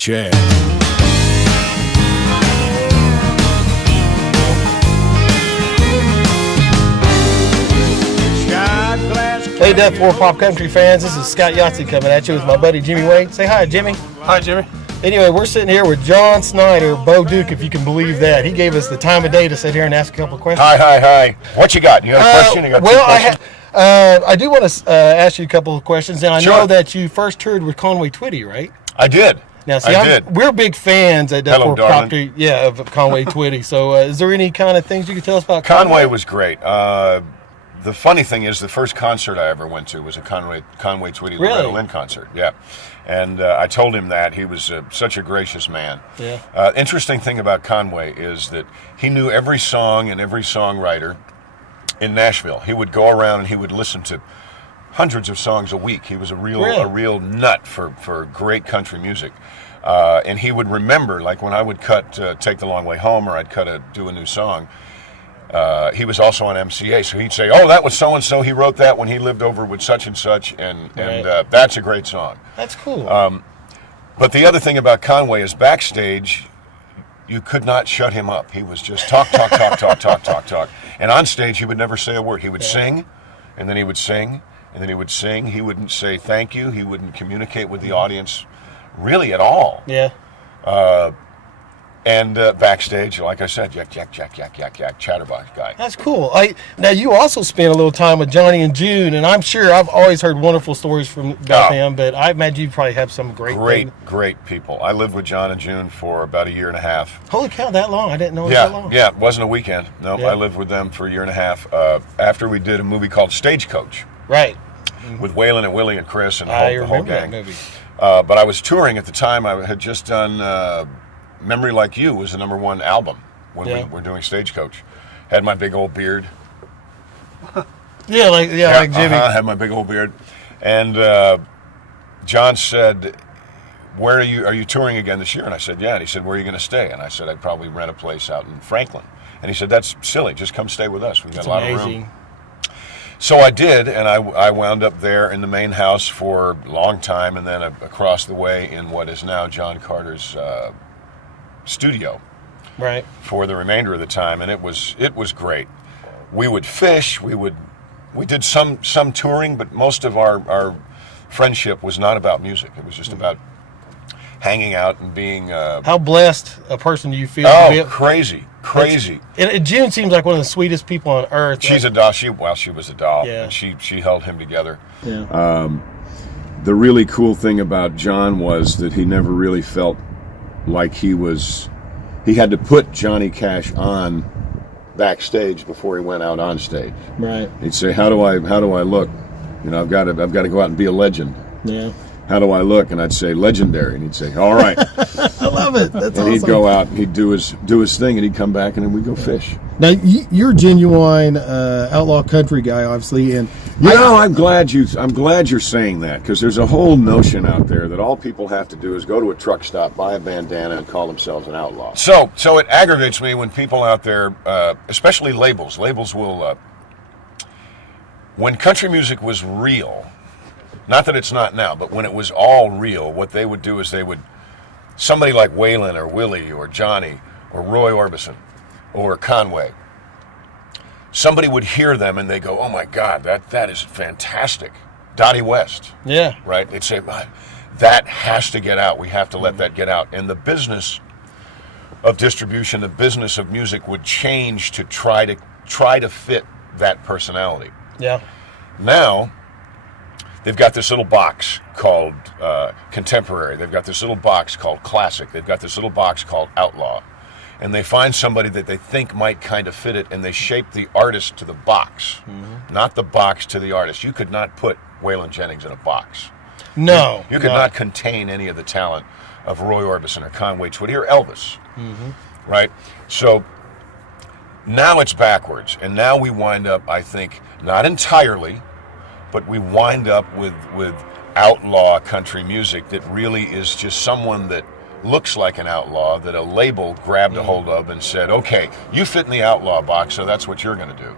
Chad. Hey, Death for Pop Country fans, this is Scott Yahtzee coming at you with my buddy Jimmy Wade. Say hi, Jimmy. Hi, Jimmy. Anyway, we're sitting here with John Snyder, Bo Duke, if you can believe that. He gave us the time of day to sit here and ask a couple of questions. Hi. What you got? You got a question? You got two questions? I do want to ask you a couple of questions. And I know that you first toured with Conway Twitty, right? I did. Now, see, we're big fans at Death for Pop Country, of Conway Twitty. So is there any kind of things you could tell us about Conway? Conway was great. The funny thing is, the first concert I ever went to was a Conway Twitty Loretta Lynn concert. Yeah, and I told him that. He was such a gracious man. Yeah. Interesting thing about Conway is that he knew every song and every songwriter in Nashville. He would go around and he would listen to hundreds of songs a week. He was a real nut for great country music. And he would remember, like when I would cut Take the Long Way Home, or I'd do a new song. He was also on MCA, so he'd say, "Oh, that was so and so. He wrote that when he lived over with such and such, and that's a great song." That's cool. But the other thing about Conway is backstage, you could not shut him up. He was just talk. And on stage, he would never say a word. He would sing, and then he would sing, and then he would sing. He wouldn't say thank you. He wouldn't communicate with the audience really at all. Yeah. And backstage, like I said, yak, chatterbox guy. That's cool. Now, you also spent a little time with Johnny and June, and I'm sure I've always heard wonderful stories about them, but I imagine you probably have some great people. I lived with John and June for about a year and a half. Holy cow, that long? I didn't know it was that long. Yeah, it wasn't a weekend. No, I lived with them for a year and a half after we did a movie called Stagecoach. Right. With Waylon and Willie and Chris and the whole gang. That movie. But I was touring at the time. I had just done... Memory Like You was the #1 album when we were doing Stagecoach. Had my big old beard. like Jimmy. Had my big old beard. And John said, "Where are you touring again this year?" And I said, "Yeah." And he said, "Where are you going to stay?" And I said, "I'd probably rent a place out in Franklin." And he said, "That's silly. Just come stay with us. We've got a lot of room." So I did, and I wound up there in the main house for a long time, and then across the way in what is now John Carter's studio, right, for the remainder of the time, and it was great. We would fish, we did some touring, but most of our friendship was not about music. It was just about hanging out and being how blessed a person do you feel to be? Crazy. And June seems like one of the sweetest people on earth. She's a doll. She was a doll, and she held him together. The really cool thing about John was that he never really felt like he had to put Johnny Cash on backstage before he went out on stage. Right. He'd say, "How do I look? You know, I've got to go out and be a legend. Yeah. How do I look?" And I'd say, "Legendary." And he'd say, "All right." I love it. That's awesome. And he'd go out and he'd do his thing, and he'd come back, and then we'd go fish. Now, you're a genuine outlaw country guy, obviously, and I'm glad you're saying that, because there's a whole notion out there that all people have to do is go to a truck stop, buy a bandana, and call themselves an outlaw. So it aggravates me when people out there, especially labels will, when country music was real, not that it's not now, but when it was all real, what they would do is somebody like Waylon or Willie or Johnny or Roy Orbison or Conway, somebody would hear them and they go, "Oh my God, that is fantastic." Dottie West. Yeah. Right? They'd say, "That has to get out. We have to let that get out." And the business of distribution, the business of music would change to try to fit that personality. Yeah. Now, they've got this little box called Contemporary. They've got this little box called Classic. They've got this little box called Outlaw. And they find somebody that they think might kind of fit it, and they shape the artist to the box, not the box to the artist. You could not put Waylon Jennings in a box. No. You could not contain any of the talent of Roy Orbison or Conway Twitty or Elvis. Right? So now it's backwards. And now we wind up, I think, not entirely, but we wind up with outlaw country music that really is just someone that looks like an outlaw that a label grabbed a hold of and said, "Okay, you fit in the outlaw box, so that's what you're going to do."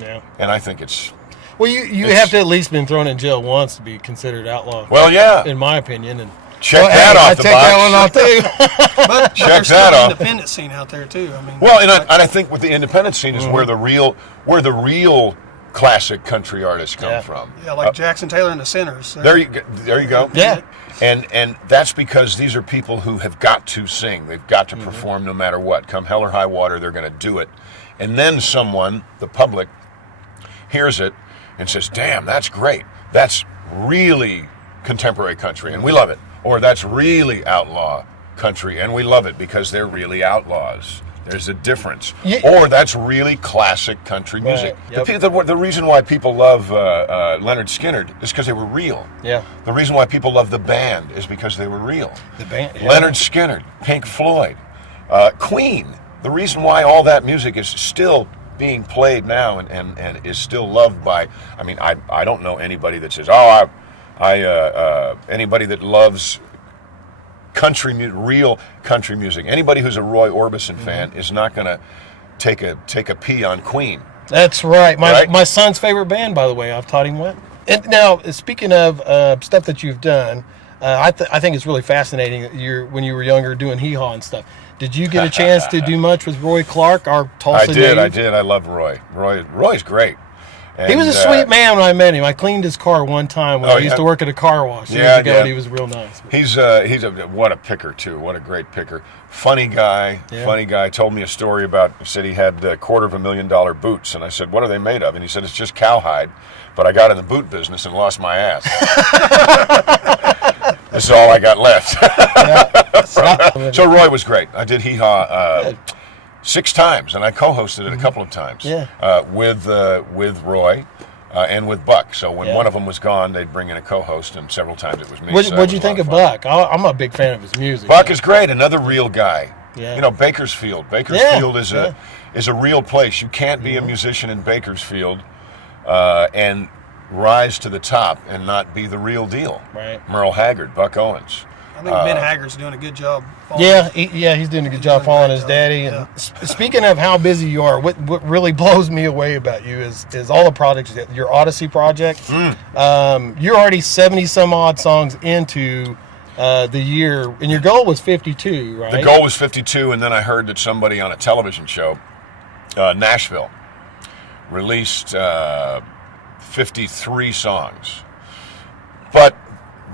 Yeah. And I think it's Well, you have to at least been thrown in jail once to be considered outlaw. Well, yeah. In my opinion, and Check Well, that hey, off I the checked box. that one off too. But Check there's that still off. the independent scene out there too. I mean, Well, and I think with the independent scene is where the real classic country artists come Yeah. from. yeah, like Jackson Taylor and the Sinners. There you go. Yeah. And that's because these are people who have got to sing. They've got to perform no matter what. Come hell or high water, they're going to do it. And then someone, the public, hears it and says, "Damn, that's great. That's really contemporary country, and we love it." Or that's really outlaw country, and we love it because they're really outlaws. There's a difference. Yeah. Or that's really classic country music. Yep. The reason why people love Leonard Skinner is because they were real. Yeah. The reason why people love the band is because they were real. The band. Yeah. Leonard Skinner, Pink Floyd, Queen. The reason why all that music is still being played now and is still loved by, I mean, I don't know anybody that says, oh, anybody that loves real country music. Anybody who's a Roy Orbison fan is not going to take a pee on Queen. That's right. Right? My son's favorite band, by the way. I've taught him what. And now, speaking of stuff that you've done, I think it's really fascinating that when you were younger doing hee haw and stuff. Did you get a chance to do much with Roy Clark, our Tulsa native? I did. I love Roy. Roy's great. He was a sweet man when I met him. I cleaned his car one time when I used to work at a car wash years ago, and he was real nice. He's what a picker too. What a great picker. Funny guy. Yeah. Funny guy. Told me a story about. Said he had $250,000 boots, and I said, "What are they made of?" And he said, "It's just cowhide, but I got in the boot business and lost my ass. This is all I got left." So Roy was great. I did hee haw 6 times, and I co-hosted it a couple of times. With Roy and with Buck. So when one of them was gone, they'd bring in a co-host, and several times it was me. What'd you think of Buck? I'm a big fan of his music. Buck is great. Another real guy. Yeah. You know, Bakersfield. Bakersfield is a real place. You can't be a musician in Bakersfield and rise to the top and not be the real deal. Right. Merle Haggard, Buck Owens. I think Ben Haggard's doing a good job. He's doing a good job following his daddy. And speaking of how busy you are, what really blows me away about you is all the projects. Your Odyssey project. You're already 70 some odd songs into the year, and your goal was 52, right? The goal was 52, and then I heard that somebody on a television show, Nashville, released 53 songs, but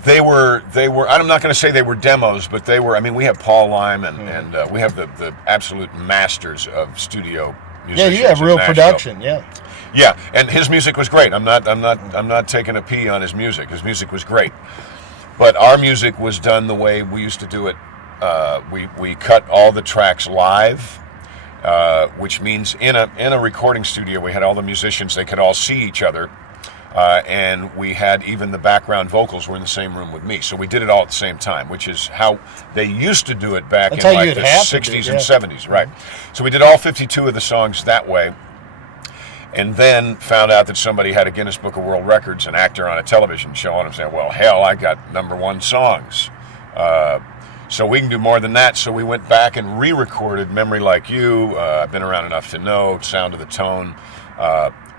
they were. I'm not going to say they were demos, but they were. I mean, we have Paul Lyme and we have the absolute masters of studio musicians. Yeah, you have real in Nashville. production. Yeah. Yeah, and his music was great. I'm not taking a pee on his music. His music was great, but our music was done the way we used to do it. We cut all the tracks live. Which means in a recording studio, we had all the musicians. They could all see each other, and we had even the background vocals were in the same room with me. So we did it all at the same time, which is how they used to do it back That's in how like you'd the have to 60s do, and yeah. 70s, right? So we did all 52 of the songs that way, and then found out that somebody had a Guinness Book of World Records, an actor on a television show, and I'm saying, well, hell, I got #1 songs. So we can do more than that. So we went back and re-recorded Memory Like You, I've Been Around Enough to Know, Sound of the Tone,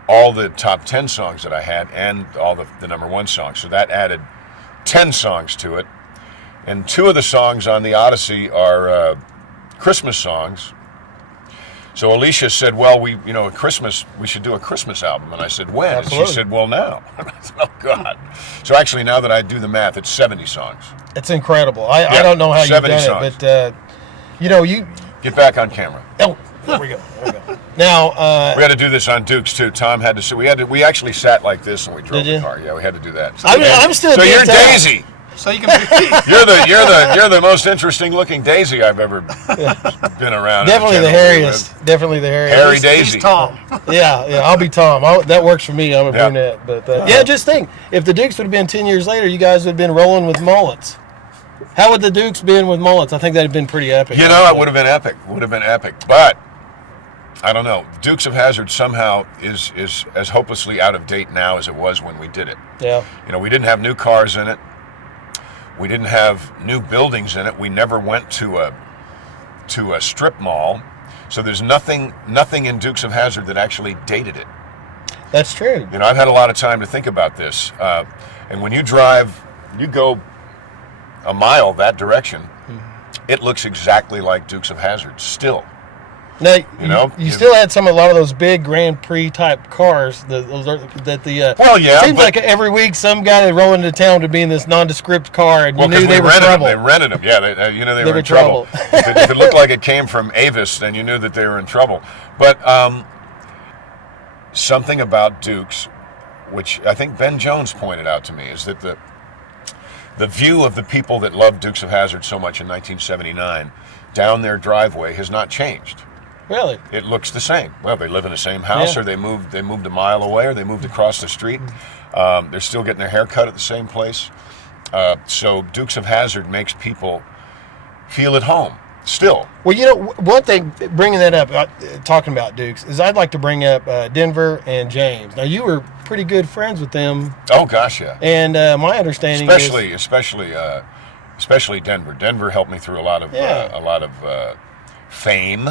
all the top 10 songs that I had, and all the #1 songs. So that added 10 songs to it. And 2 of the songs on the Odyssey are Christmas songs. So Alicia said, well, at Christmas, we should do a Christmas album. And I said, when? Absolutely. And she said, well, now. I said, oh, God. So actually, now that I do the math, it's 70 songs. It's incredible. I don't know how you've 70 done songs. it, but you. Get back on camera. Oh, there we go. Now, We had to do this on Dukes too. Tom had to. We actually sat like this when we drove Did you? the car. Yeah, we had to do that. I'm still. So you're being tough. Daisy. So you can be, You're the most interesting looking Daisy I've ever been around. Definitely the hairiest. Definitely the hairiest. Hairy Daisy. he's Tom. Yeah, I'll be Tom. That works for me. I'm a Yeah. brunette. But just think, if the Dukes would have been 10 years later, you guys would have been rolling with mullets. How would the Dukes been with mullets? I think that'd have been pretty epic. You know, it would have been epic. But I don't know. Dukes of Hazzard somehow is as hopelessly out of date now as it was when we did it. Yeah. We didn't have new cars in it. We didn't have new buildings in it. We never went to a strip mall. So there's nothing in Dukes of Hazzard that actually dated it. That's true. I've had a lot of time to think about this. And when you drive, you go a mile that direction, it looks exactly like Dukes of Hazzard still. Now, You know? you still had a lot of those big Grand Prix type cars Well, yeah, seems but- like every week some guy that rolled into town would be in this nondescript car, and you Well, knew 'cause they we were rented trouble. them. They rented them. Yeah, they They were were in trouble. trouble. if it looked like it came from Avis, then you knew that they were in trouble. But something about Dukes, which I think Ben Jones pointed out to me, is that the view of the people that loved Dukes of Hazzard so much in 1979 down their driveway has not changed. Really? It looks the same. Well, they live in the same house, Yeah. or they moved a mile away, or they moved across the street. They're still getting their hair cut at the same place. So Dukes of Hazzard makes people feel at home still. Well, you know, one thing, bringing that up, talking about Dukes, is I'd like to bring up Denver and James. Now, you were pretty good friends with them, Oh gosh, yeah. and my understanding is... Especially Denver. Denver helped me through a lot of Yeah. fame,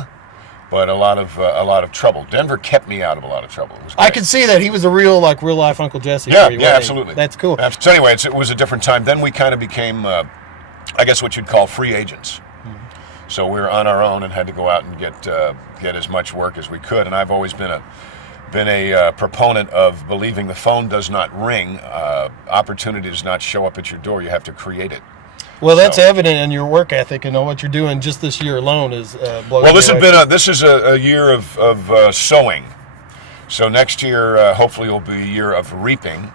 but a lot of trouble. Denver kept me out of a lot of trouble. It was I great. could see that he was a real life Uncle Jesse. Yeah, for you, yeah, wasn't he? absolutely. That's cool. So anyway, it was a different time. Then we kind of became, I guess, what you'd call free agents. So we were on our own and had to go out and get as much work as we could. And I've always been a proponent of believing the phone does not ring, opportunity does not show up at your door. You have to create it. Well, that's So- evident in your work ethic, and what you're doing just this year alone is blows Well, this me has away. been this is a year of sowing. So next year, hopefully, will be a year of reaping.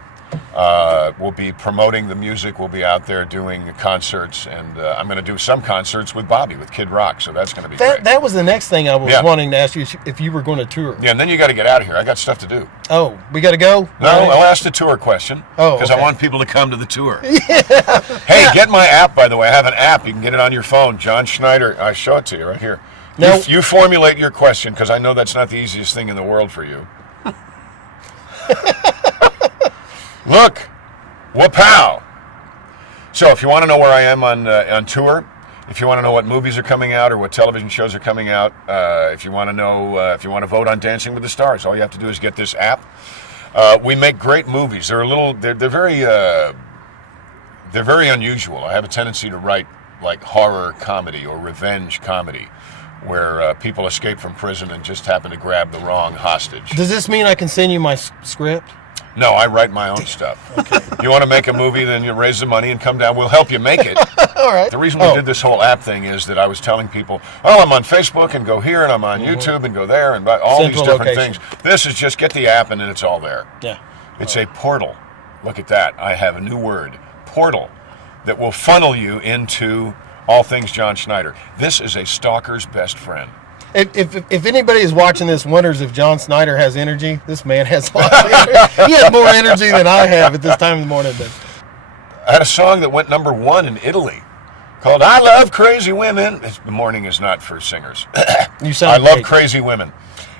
We'll be promoting the music. We'll be out there doing concerts, and I'm going to do some concerts with Bobby, with Kid Rock. So that's going to be great. That was the next thing I was Yeah. wanting to ask you, if you were going to tour. Yeah, and then you got to get out of here. I got stuff to do. Oh, we got to go? No, I'll ask the tour question. Oh, because okay. I want people to come to the tour. Hey, get my app, by the way. I have an app. You can get it on your phone. John Schneider. I show it to you right here. Now- You formulate your question, because I know that's not the easiest thing in the world for you. Look, wapow. So if you want to know where I am on tour, if you want to know what movies are coming out or what television shows are coming out, if you want to know, if you want to vote on Dancing with the Stars, all you have to do is get this app. We make great movies. They're very unusual. I have a tendency to write like horror comedy or revenge comedy, where people escape from prison and just happen to grab the wrong hostage. Does this mean I can send you my script? No, I write my own stuff. You want to make a movie, then you raise the money and come down. We'll help you make it. All right. The reason we did this whole app thing is that I was telling people, oh, I'm on Facebook and go here, and I'm on YouTube and go there, and all Central these different location. things. This is just get the app and then it's all there. Yeah. It's a portal. Look at that. I have a new word. Portal. That will funnel you into all things John Schneider. This is a stalker's best friend. If anybody is watching this wonders if John Snyder has energy, this man has lots of energy. He has more energy than I have at this time of the morning. But I had a song that went #1 in Italy called I Love Crazy Women. The morning is not for singers. you sound I love great. Crazy Women.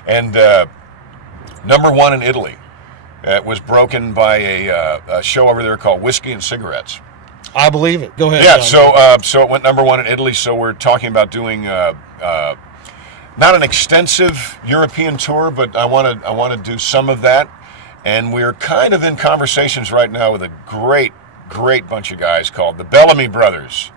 And #1 in Italy. It was broken by a show over there called Whiskey and Cigarettes. I believe it. Go ahead. Yeah, John. so it went #1 in Italy. So we're talking about doing not an extensive European tour, but I want to do some of that. And we're kind of in conversations right now with a great bunch of guys called the Bellamy Brothers.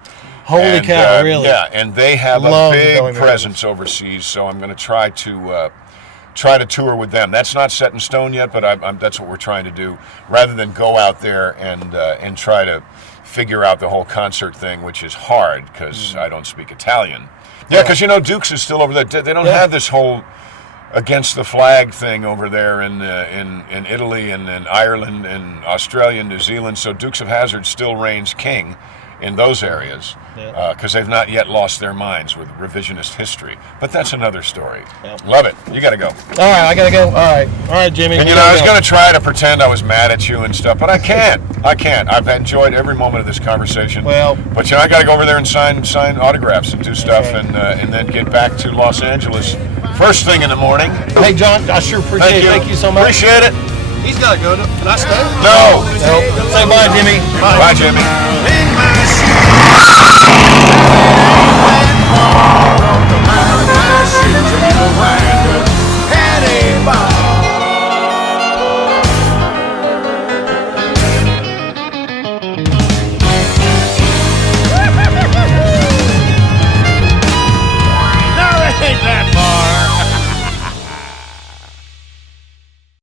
Holy And, cow! Really? Yeah, and they have Love a the big Bellamy presence overseas. So I'm going to try to tour with them. That's not set in stone yet, but that's what we're trying to do. Rather than go out there and try to figure out the whole concert thing, which is hard because I don't speak Italian. Yeah, because Dukes is still over there. They don't have this whole against the flag thing over there in Italy and in Ireland and Australia and New Zealand. So Dukes of Hazzard still reigns king in those areas because they've not yet lost their minds with revisionist history. But that's another story. Yeah. Love it. You got to go. All right, I gotta go. All right, Jimmy. And we I was gotta going to try to pretend I was mad at you and stuff, but I can't. I've enjoyed every moment of this conversation. Well- but I got to go over there and sign autographs and do stuff, and then get back to Los Angeles first thing in the morning. Hey, John, I sure appreciate it. Thank you so much. Appreciate it. He's got to go. Can I stay? No. No. Say bye, Jimmy. Bye, Jimmy. In my shoes.